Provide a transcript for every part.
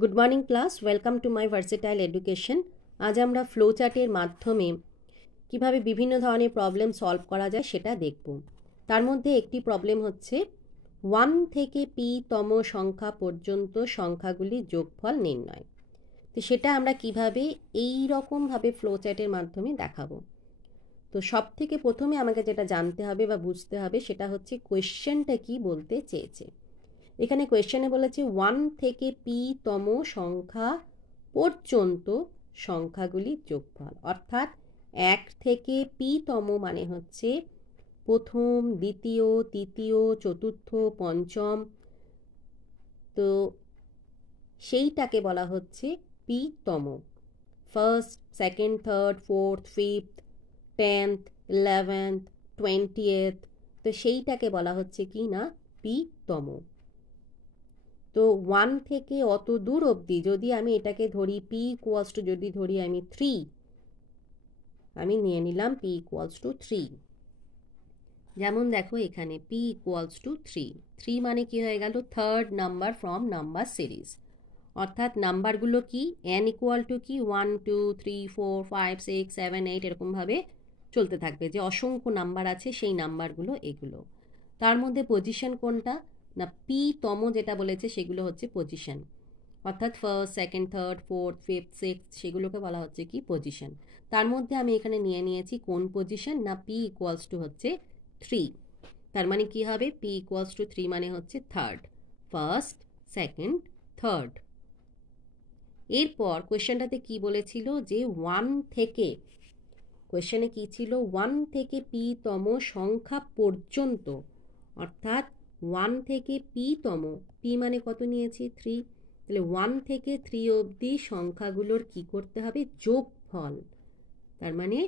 Good morning class welcome to my versatile education. আজ আমরা flow চার্টের মাধ্যমে কিভাবে বিভিন্ন ধরনের প্রবলেম সলভ করা যায় সেটা দেখব। তার মধ্যে একটি প্রবলেম হচ্ছে 1 থেকে p তম সংখ্যা পর্যন্ত সংখ্যাগুলির যোগফল নির্ণয়। তো সেটা আমরা কিভাবে এই রকমভাবে ফ্লো চার্টের মাধ্যমে দেখাবো। তো সব থেকে প্রথমে আমাকে যেটা জানতে হবে বা বুঝতে হবে সেটা হচ্ছে কোয়েশ্চেনটা কি বলতে চেয়েছে। এখানে কোয়েশ্চেনে বলেছে 1 থেকে p তম সংখ্যা পর্যন্ত সংখ্যাগুলির যোগফল, অর্থাৎ 1 থেকে p তম মানে হচ্ছে প্রথম, দ্বিতীয়, তৃতীয়, চতুর্থ, পঞ্চম। তো সেইটাকে বলা হচ্ছে p তম। First, second, third, fourth, fifth, 10th, 11th, 20th। তো সেইটাকে বলা হচ্ছে কি না p তম। তো 1 থেকে অত দূর অবধি যদি আমি এটাকে ধরি p ইকুয়ালস টু, যদি ধরি আমি 3, আমি নিয়ে নিলাম p ইকুয়ালস টু 3। যেমন দেখো এখানে p ইকুয়ালস টু 3 মানে কি হয়ে গেল, third number from number series. অর্থাৎ নাম্বারগুলো কি, n ইকুয়াল টু কি 1 2 3 4 5 6 7 8 এরকমভাবে চলতে থাকবে। যে অসংখ্য নাম্বার আছে সেই নাম্বারগুলো এগুলো। তার মধ্যে পজিশন কোনটা না, p তম যেটা বলেছে সেগুলো হচ্ছে পজিশন, অর্থাৎ first, second, third, fourth, fifth, sixth, সেগুলোকে বলা হচ্ছে কি পজিশন। তার মধ্যে আমি এখানে নিয়ে নিয়েছি কোন পজিশন না, p ইকুয়ালস টু হচ্ছে 3। তার মানে কি হবে, p ইকুয়ালস টু 3 মানে হচ্ছে থার্ড, ফার্স্ট, সেকেন্ড, থার্ড। এরপর কোয়েশ্চেনটাতে কি বলেছিল যে 1 থেকে, কোয়েশ্চেনে কি ছিল 1 থেকে p তম সংখ্যা পর্যন্ত, অর্থাৎ 1 থেকে p তম, p মানে কত নিয়েছি 3, তাহলে 1 থেকে 3 অবধি সংখ্যাগুলোর কি করতে হবে, যোগফল। তার মানে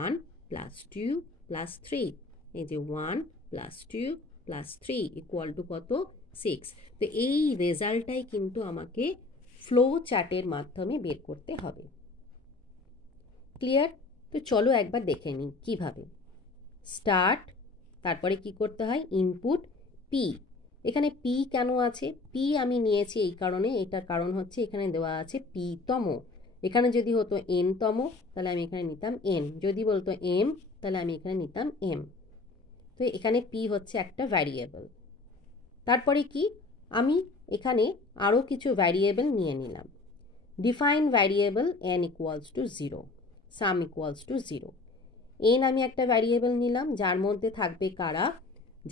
1 প্লাস 2 প্লাস 3, এই যে 1 প্লাস 2 প্লাস 3 ইকুয়াল টু কত, 6। তো এই রেজাল্টটাই কিন্তু আমাকে ফ্লো চার্টের মাধ্যমে বের করতে হবে। ক্লিয়ার? তো চলো একবার দেখে নিই কিভাবে। স্টার্ট, তারপরে কি করতে হয়, ইনপুট p। এখানে p কেন আছে, p আমি নিয়েছি এই কারণে, এটার কারণ হচ্ছে এখানে দেওয়া আছে p তম। এখানে যদি হতো n তম তাহলে আমি এখানে নিতাম n, যদি বলতো m তাহলে আমি এখানে নিতাম m। তো এখানে p হচ্ছে একটা ভ্যারিয়েবল। তারপরে কি, আমি এখানে আরও কিছু ভ্যারিয়েবল নিয়ে নিলাম। Define variable n equals to 0, sum equals to 0। n আমি একটা ভ্যারিয়েবল নিলাম যার মধ্যে থাকবে কারা,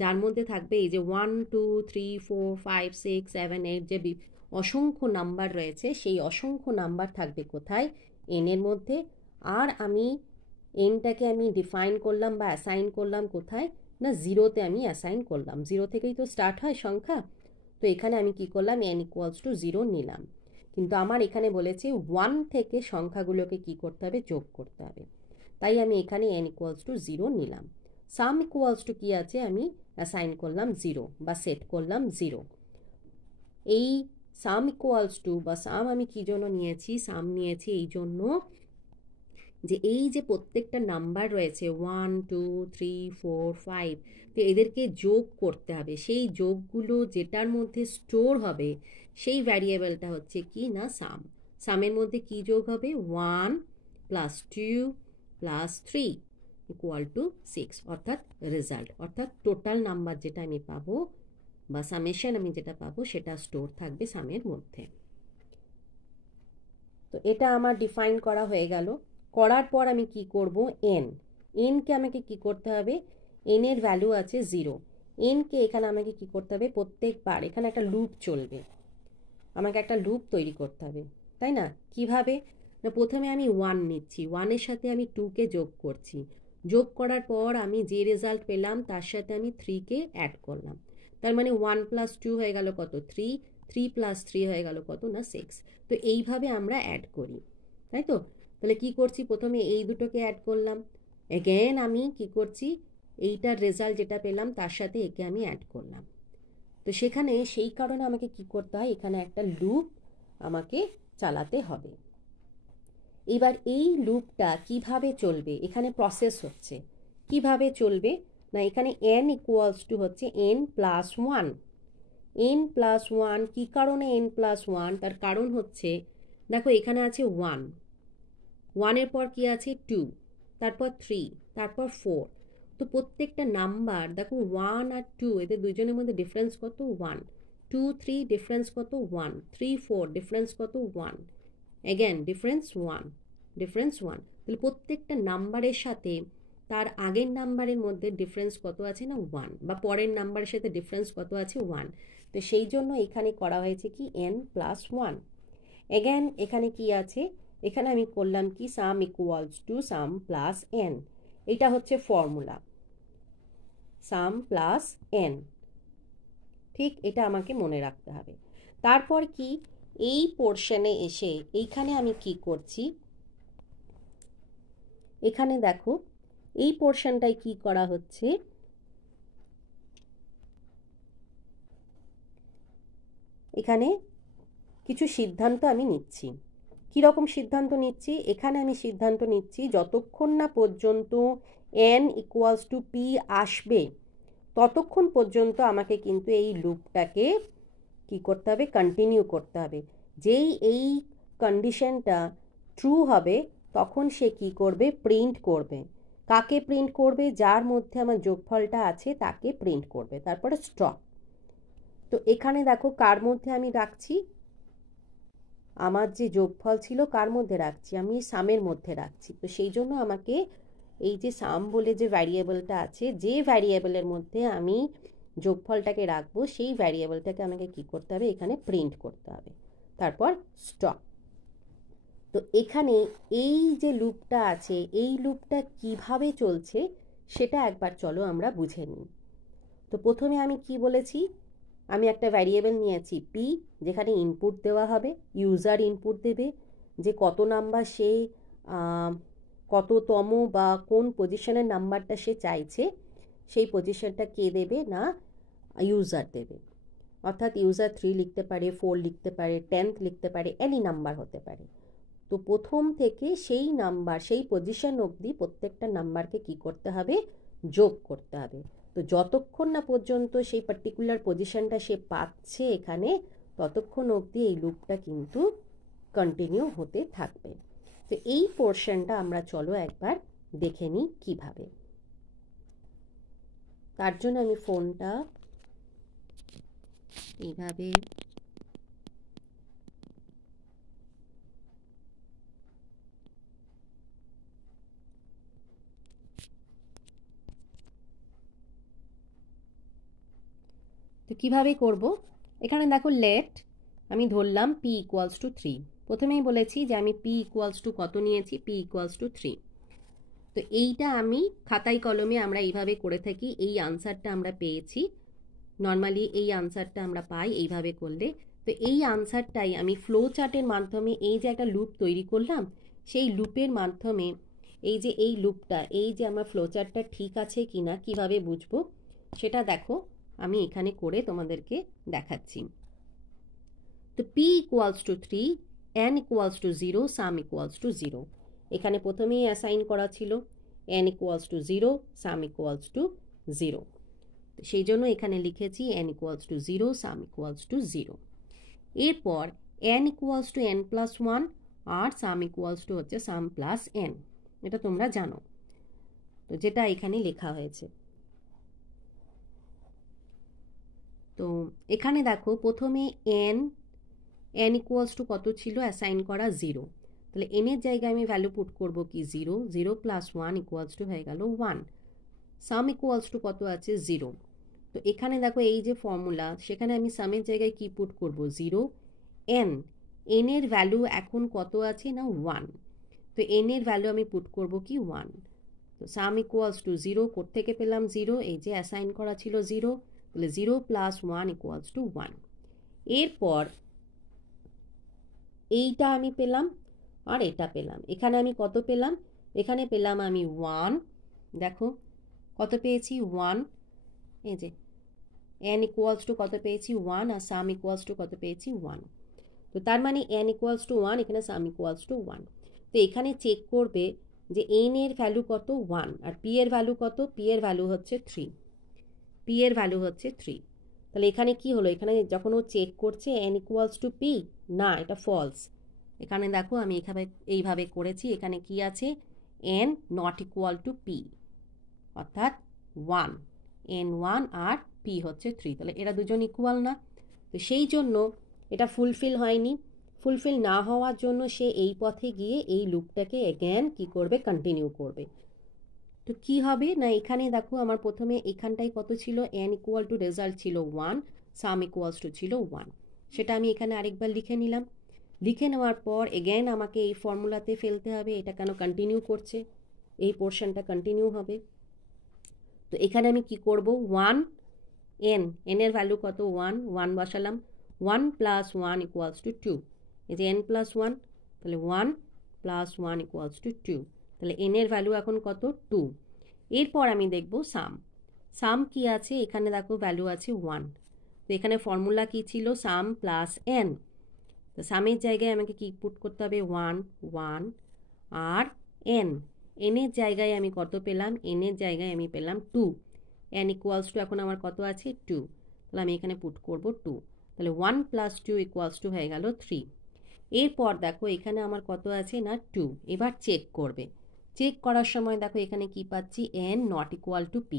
যার মধ্যে থাকবে এই যে 1 2 3 4 5 6 7 8 যে অসংখ্য নাম্বার রয়েছে, সেই অসংখ্য নাম্বার থাকবে কোথায়, n এর মধ্যে। আর আমি nটাকে আমি ডিফাইন করলাম বা অ্যাসাইন করলাম কোথায় না, 0তে আমি অ্যাসাইন করলাম। 0 থেকেই তো স্টার্ট হয় সংখ্যা। তো এখানে আমি কি করলাম, n ইকুয়ালস টু 0 নিলাম। কিন্তু আমার এখানে বলেছে 1 থেকে সংখ্যাগুলোকে কি করতে হবে, যোগ করতে হবে। তাই আমি এখানে n ইকুয়ালস টু 0 নিলাম। সাম ইকুয়ালস টু কি আছে, আমি অ্যাসাইন করলাম 0 বা সেট করলাম 0। এই সাম ইকুয়ালস টু বা সাম আমি কি জন্য নিয়েছি, সাম নিয়েছি এই জন্য যে এই যে প্রত্যেকটা নাম্বার রয়েছে 1 2 3 4 5, তো এদেরকে যোগ করতে হবে। সেই যোগগুলো যেটার মধ্যে স্টোর হবে সেই ভ্যারিয়েবলটা হচ্ছে কি না, সাম। সামের মধ্যে কি যোগ হবে, 1 প্লাস 2 প্লাস 3 ইকুয়াল টু 6, অর্থাৎ রেজাল্ট, অর্থাৎ টোটাল নাম্বার যেটা আমি পাবো বা সামেশন আমি যেটা পাবো সেটা স্টোর থাকবে সামের মধ্যে। তো এটা আমার ডিফাইন করা হয়ে গেল। করার পর আমি কি করব, n কে আমাকে কি করতে হবে, n এর ভ্যালু আছে 0। n কে এখানে আমাকে কি করতে হবে, প্রত্যেকবার এখানে একটা লুপ চলবে, আমাকে একটা লুপ তৈরি করতে হবে, তাই না? কিভাবে না, প্রথমে আমি 1 নিচ্ছি, 1 এর সাথে আমি 2 কে যোগ করছি, যোগ করার পর আমি যে রেজাল্ট পেলাম তার সাথে আমি 3 কে অ্যাড করলাম। তার মানে 1 প্লাস 2 হয়ে গেল কত, 3, 3 প্লাস 3 হয়ে গেল কত না, 6। তো এইভাবে আমরা অ্যাড করি, তাই তো? তাহলে কি করছি, প্রথমে এই দুটোকে অ্যাড করলাম, এগেন আমি কি করছি, এইটার রেজাল্ট যেটা পেলাম তার সাথে একে আমি অ্যাড করলাম। তো সেখানে সেই কারণে আমাকে কি করতে হয়, এখানে একটা লুপ আমাকে চালাতে হবে। এবার এই লুপটা কিভাবে চলবে, এখানে প্রসেস হচ্ছে কিভাবে চলবে না, এখানে n ইকুয়ালস টু হচ্ছে n plus 1। N plus one, কী কারণে এন প্লাস ওয়ান? তার কারণ হচ্ছে দেখো এখানে আছে ওয়ান, ওয়ানের পর কি আছে টু, তারপর থ্রি, তারপর ফোর। তো প্রত্যেকটা নাম্বার দেখো ওয়ান আর টু এদের দুজনের মধ্যে ডিফারেন্স কত? ওয়ান। টু থ্রি ডিফারেন্স কত? ওয়ান। থ্রি ফোর ডিফারেন্স কত? One. Again difference one, difference one. তাহলে প্রত্যেকটা নাম্বারের সাথে তার আগের নাম্বারের মধ্যে ডিফারেন্স কত আছে না? ওয়ান। বা পরের নাম্বারের সাথে ডিফারেন্স কত আছে? ওয়ান। তো সেই জন্য এখানে করা হয়েছে কি এন প্লাস ওয়ান। অ্যাগেন এখানে কি আছে? এখানে আমি করলাম কি sum equals to sum plus N. এটা হচ্ছে ফর্মুলা, সাম প্লাস এন। ঠিক, এটা আমাকে মনে রাখতে হবে। তারপর কি এই পোর্শনে এসে এইখানে আমি কি করছি, এখানে দেখো এই পোর্শনটায় কি করা হচ্ছে, এখানে কিছু সিদ্ধান্ত আমি নিচ্ছি। কীরকম সিদ্ধান্ত নিচ্ছি? এখানে আমি সিদ্ধান্ত নিচ্ছি যতক্ষণ না পর্যন্ত এন ইকুয়ালস টু পি আসবে ততক্ষণ পর্যন্ত আমাকে কিন্তু এই লুপটাকে কি করতে হবে? কন্টিনিউ করতে হবে। যেই এই কন্ডিশনটা ট্রু হবে তখন সে কি করবে? প্রিন্ট করবে। কাকে প্রিন্ট করবে? যার মধ্যে আমার যোগফলটা আছে তাকে প্রিন্ট করবে। তারপরে স্টপ। তো এখানে দেখো কার মধ্যে আমি রাখছি, আমার যে যোগফল ছিল কার মধ্যে রাখছি? আমি সামের মধ্যে রাখছি। তো সেই জন্য আমাকে এই যে সাম বলে যে ভ্যারিয়েবলটা আছে, যে ভ্যারিয়েবলের মধ্যে আমি যোগফলটাকে রাখবো সেই ভ্যারিয়েবলটাকে আমাকে কি করতে হবে? এখানে প্রিন্ট করতে হবে। তারপর স্টপ। তো এখানে এই যে লুপটা আছে এই লুপটা কিভাবে চলছে সেটা একবার চলো আমরা বুঝে নিই। তো প্রথমে আমি কি বলেছি? আমি একটা ভ্যারিয়েবল নিয়েছি পি, যেখানে ইনপুট দেওয়া হবে, ইউজার ইনপুট দেবে যে কত নাম্বার সে কততম বা কোন পজিশনের নাম্বারটা সে চাইছে, সেই পজিশনটা কে দেবে না? ইউজার দেবে। অর্থাৎ ইউজার 3 লিখতে পারে, 4 লিখতে পারে, 10th লিখতে পারে, এনি নাম্বার হতে পারে। তো প্রথম থেকে সেই নাম্বার সেই পজিশন অবধি প্রত্যেকটা নাম্বারকে কি করতে হবে? যোগ করতে হবে। তো যতক্ষণ না পর্যন্ত সেই পার্টিকুলার পজিশনটা সে পাচ্ছে এখানে, ততক্ষণ অবধি এই লুপটা কিন্তু কন্টিনিউ হতে থাকবে। তো এই পোর্শনটা আমরা চলো একবার দেখে নিই কীভাবে। তার জন্য আমি ফোনটা এইভাবে তো কীভাবে করব? এখানে দেখো লেট আমি ধরলাম পি ইকুয়ালস টু 3। প্রথমেই বলেছি যে আমি পি ইকুয়ালস টু কত নিয়েছি? P equals to 3। তো এইটা আমি খাতায় কলমে আমরা এইভাবে করে থাকি। এই আনসারটা আমরা পেয়েছি, নর্মালি এই আনসারটা আমরা পাই এইভাবে করলে। তো এই আনসারটাই আমি ফ্লো চার্টের মাধ্যমে এই যে একটা লুপ তৈরি করলাম, সেই লুপের মাধ্যমে এই যে এই লুপটা, এই যে আমার ফ্লো চার্টটা ঠিক আছে কি না কীভাবে বুঝবো সেটা দেখো আমি এখানে করে তোমাদেরকে দেখাচ্ছি। তো P equals to 3, N equals to 0, sum equals to 0। এখানে প্রথমেই অ্যাসাইন করা ছিল N equals to 0, sum equals to 0। সেই জন্য এখানে লিখেছি N equals to 0, sum equals to 0। এরপর N equals to N plus 1 আর সাম ইকুয়ালস টু হচ্ছে সাম প্লাস এন, এটা তোমরা জানো। তো যেটা এখানে লেখা হয়েছে। তো এখানে দেখো প্রথমে এন ইকুয়ালস টু কত ছিল? অ্যাসাইন করা 0। তাহলে এনের জায়গায় আমি ভ্যালু পুট করব কি 0, 0 প্লাস 1 ইকুয়ালস টু হয়ে গেল 1। সাম ইকুয়ালস টু কত আছে? 0। তো এখানে দেখো এই যে ফর্মুলা, সেখানে আমি সামের জায়গায় কি পুট করব? 0। এনের ভ্যালু এখন কত আছে না? 1। তো এনের ভ্যালু আমি পুট করব কি 1। তো সাম ইকুয়ালস টু 0 কোত্থেকে পেলাম? 0, এই যে অ্যাসাইন করা ছিল 0। তাহলে 0 প্লাস 1 ইকুয়ালস টু 1। এরপর এইটা আমি পেলাম আর এটা পেলাম। এখানে আমি কত পেলাম? এখানে পেলাম আমি 1। দেখো কত পেয়েছি? 1। এই যে এন ইকুয়ালস টু কত পেয়েছি? 1। আর সাম ইকুয়ালস টু কত পেয়েছি? 1। তো তার মানে এন ইকুয়ালস টু 1, এখানে সাম ইকুয়ালস টু 1। তো এখানে চেক করবে যে এন এর ভ্যালু কত? 1। আর পি এর ভ্যালু কত? পি এর ভ্যালু হচ্ছে 3। পি এর ভ্যালু হচ্ছে 3। তাহলে এখানে কি হলো, এখানে যখন ও চেক করছে n ইকুয়ালস টু পি, না এটা ফলস। এখানে দেখো আমি এইভাবে করেছি, এখানে কি আছে n not equal to P, অর্থাৎ 1, n1 আর p হচ্ছে 3, তাহলে এরা দুজন ইকুয়াল না। তো সেই জন্য এটা ফুলফিল হয়নি। ফুলফিল না হওয়ার জন্য সে এই পথে গিয়ে এই লুপটাকে এগেন কি করবে, কন্টিনিউ করবে। তো কি হবে না, এখানে দেখো আমার প্রথমে এখানটায় কত ছিল, n ইকুয়াল টু রেজাল্ট ছিল 1, সাম ইকুয়ালস টু ছিল 1, সেটা আমি এখানে আরেকবার লিখে নিলাম। লিখে নেওয়ার পর এগেন আমাকে এই ফর্মুলাতে ফেলতে হবে, এটা কেন কন্টিনিউ করছে, এই পোর্শনটা কন্টিনিউ হবে। তো এখানে আমি কি করব, 1 n, এর ভ্যালু কত 1, 1 বসালাম, 1 প্লাস 1 ইকুয়ালস টু 2, এই যে n প্লাস 1, তাহলে 1 প্লাস 1 ইকুয়ালস টু 2, তাহলে n এর ভ্যালু এখন কত 2। এরপর আমি দেখব সাম। সাম কি আছে, এখানে দেখো ভ্যালু আছে 1, তো এখানে ফর্মুলা কি ছিল, সাম প্লাস n। তো সামের জায়গায় আমাকে কি পুট করতে হবে, 1 1 আর n, n এর জায়গায় আমি কত পেলাম, n এর জায়গায় আমি পেলাম 2, n ইকুয়ালস টু এখন আমার কত আছে 2, তাহলে আমি এখানে পুট করব 2, তাহলে 1 প্লাস 2 ইকুয়ালস টু হয়ে গেল 3। এরপর দেখো এখানে আমার কত আছে না 2, এবার চেক করবে। চেক করার সময় দেখো এখানে কি পাচ্ছি, n not equal to p,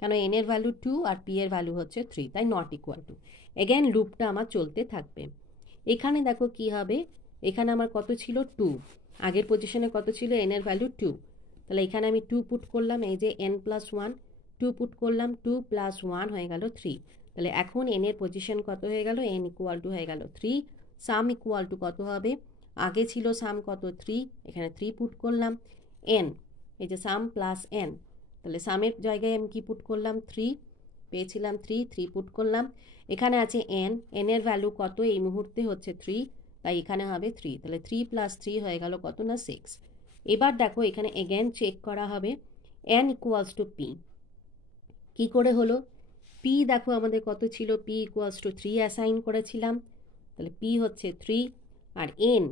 কেন n এর ভ্যালু 2 আর p এর ভ্যালু হচ্ছে 3, তাই নট ইকুয়াল টু। এগেন লুপটা আমার চলতে থাকবে। এখানে দেখো কি হবে, এখানে আমার কত ছিল 2, আগের পজিশনে কত ছিল, n এর ভ্যালু 2, তাহলে এখানে আমি 2 পুট করলাম, এই যে n প্লাস 1, 2 পুট করলাম, 2 প্লাস 1 হয়ে গেল 3, তাহলে এখন n এর পজিশন কত হয়ে গেল, n ইকুয়াল টু হয়ে গেল 3, সাম ইকুয়াল টু কত হবে, আগে ছিল সাম কত 3, এখানে 3 পুট করলাম, n, এই যে সাম প্লাস n, তাহলে সামের জায়গায় আমি কি পুট করলাম 3, পেয়েছিলাম 3, 3 পুট করলাম, এখানে আছে n, n এর ভ্যালু কত এই মুহূর্তে হচ্ছে 3, তাই এখানে হবে 3, তাহলে 3 প্লাস 3 হয়ে গেল কত না 6। এবার দেখো এখানে এগেন চেক করা হবে, n ইকুয়ালস টু p, কী করে হলো, p দেখো আমাদের কত ছিল, p ইকুয়ালস টু 3 অ্যাসাইন করেছিলাম, তাহলে p হচ্ছে 3, আর n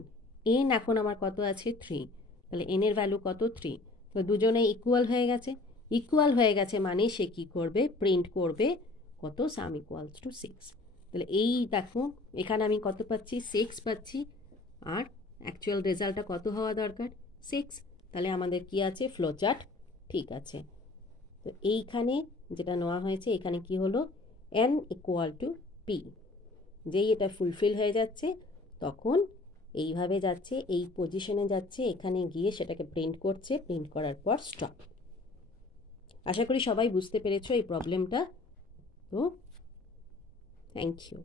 এখন আমার কত আছে 3, তাহলে n এর ভ্যালু কত 3, তো দুজনে ইকুয়াল হয়ে গেছে। ইকুয়াল হয়ে গেছে মানে সে কী করবে, প্রিন্ট করবে কত, সাম ইকুয়ালস টু 6, তাহলে এই দেখো এখানে আমি কত পাচ্ছি 6 পাচ্ছি, আর অ্যাকচুয়াল রেজাল্টটা কত হওয়া দরকার 6, তাহলে আমাদের কি আছে, ফ্লোচার্ট ঠিক আছে। তো এইখানে যেটা নেওয়া হয়েছে, এখানে কি হলো, n ইকুয়াল টু p, যেই এটা ফুলফিল হয়ে যাচ্ছে তখন এইভাবে যাচ্ছে, এই পজিশনে যাচ্ছে, এখানে গিয়ে সেটাকে প্রিন্ট করছে, প্রিন্ট করার পর স্টপ। আশা করি সবাই বুঝতে পেরেছো এই প্রবলেমটা। তো থ্যাংক ইউ।